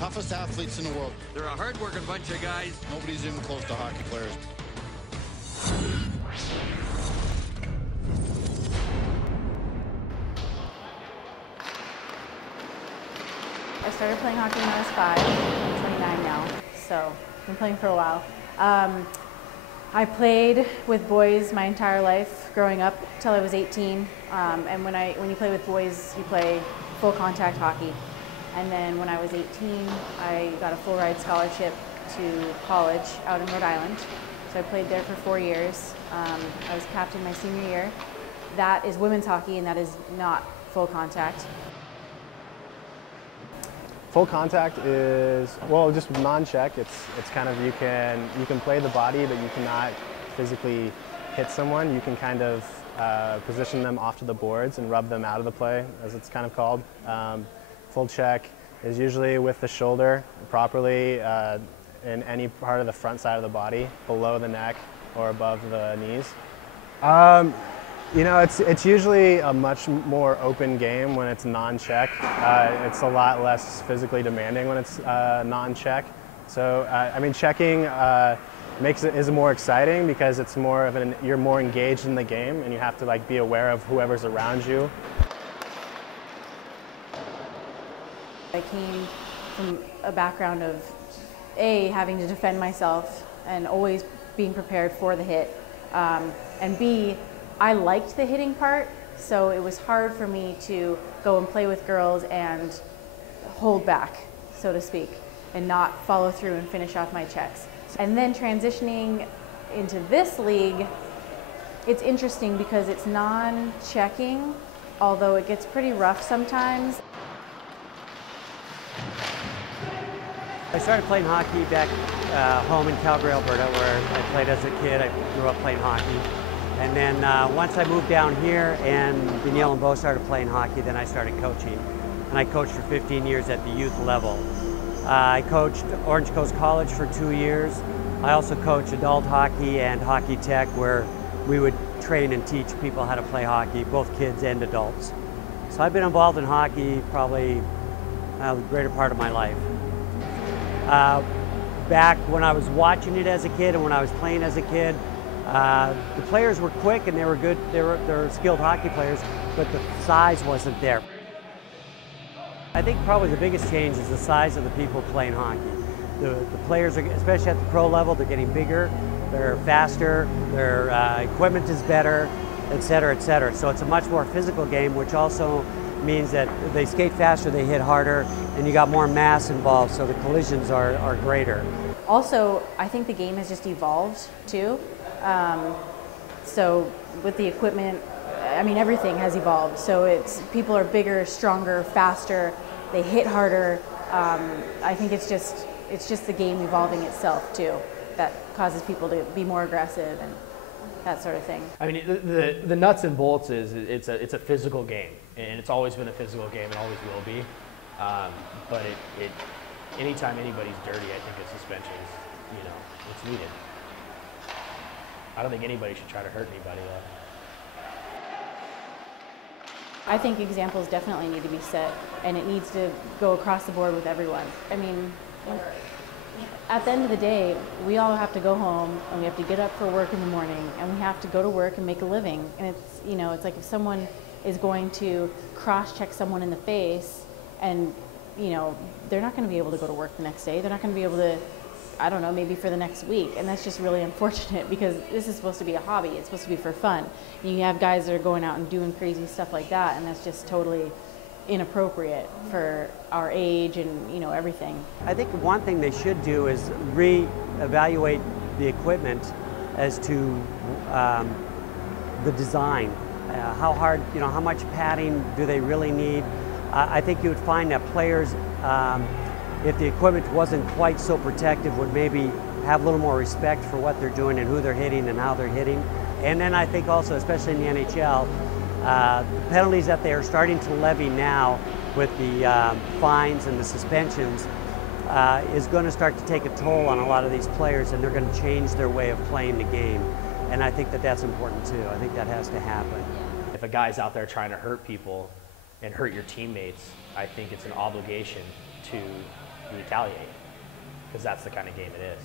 toughest athletes in the world. They're a hard-working bunch of guys. Nobody's even close to hockey players. I started playing hockey when I was 5. I'm 29 now, so I've been playing for a while. I played with boys my entire life growing up till I was 18. And when you play with boys, you play full contact hockey. And then when I was 18, I got a full ride scholarship to college out in Rhode Island. So I played there for 4 years. I was captain my senior year. That is women's hockey, and that is not full contact. Full contact is, well, just non-check. It's kind of, you can play the body, but you cannot physically hit someone. You can kind of position them off to the boards and rub them out of the play, as it's kind of called. Full check is usually with the shoulder properly in any part of the front side of the body, below the neck or above the knees. You know, it's usually a much more open game when it's non-check. It's a lot less physically demanding when it's non-check. So, I mean, checking is more exciting because it's more of you're more engaged in the game, and you have to like be aware of whoever's around you. I came from a background of A, having to defend myself and always being prepared for the hit, and B, I liked the hitting part, so it was hard for me to go and play with girls and hold back, so to speak, and not follow through and finish off my checks. And then transitioning into this league, it's interesting because it's non-checking, although it gets pretty rough sometimes. I started playing hockey back home in Calgary, Alberta, where I played as a kid. I grew up playing hockey. And then once I moved down here and Danielle and Bo started playing hockey, then I started coaching. And I coached for 15 years at the youth level. I coached Orange Coast College for 2 years. I also coached adult hockey and hockey tech, where we would train and teach people how to play hockey, both kids and adults. So I've been involved in hockey probably the greater part of my life. Back when I was watching it as a kid and when I was playing as a kid, the players were quick and they were good, they were skilled hockey players, but the size wasn't there. I think probably the biggest change is the size of the people playing hockey. The players, are, especially at the pro level, they're getting bigger, they're faster, their equipment is better, et cetera, et cetera. So it's a much more physical game, which also means that they skate faster, they hit harder, and you got more mass involved, so the collisions are greater. Also, I think the game has just evolved too. So with the equipment, I mean, everything has evolved. So people are bigger, stronger, faster, they hit harder. I think it's just the game evolving itself too that causes people to be more aggressive and that sort of thing. I mean, the nuts and bolts is it's a physical game, and it's always been a physical game and always will be. But anytime anybody's dirty, I think a suspension is, it's needed. I don't think anybody should try to hurt anybody though. I think examples definitely need to be set, and it needs to go across the board with everyone. I mean, at the end of the day, we all have to go home and we have to get up for work in the morning and we have to go to work and make a living. And it's like if someone is going to cross-check someone in the face and, they're not going to be able to go to work the next day. They're not going to be able to, I don't know, maybe for the next week. And that's just really unfortunate because this is supposed to be a hobby. It's supposed to be for fun. You have guys that are going out and doing crazy stuff like that, and that's just totally inappropriate for our age and everything. I think one thing they should do is re-evaluate the equipment as to the design. How hard, how much padding do they really need? I think you would find that players, if the equipment wasn't quite so protective, would maybe have a little more respect for what they're doing and who they're hitting and how they're hitting. And then I think also, especially in the NHL, the penalties that they are starting to levy now with the fines and the suspensions is going to start to take a toll on a lot of these players, and they're going to change their way of playing the game. And I think that that's important too. I think that has to happen. If a guy's out there trying to hurt people and hurt your teammates, I think it's an obligation to retaliate, because that's the kind of game it is.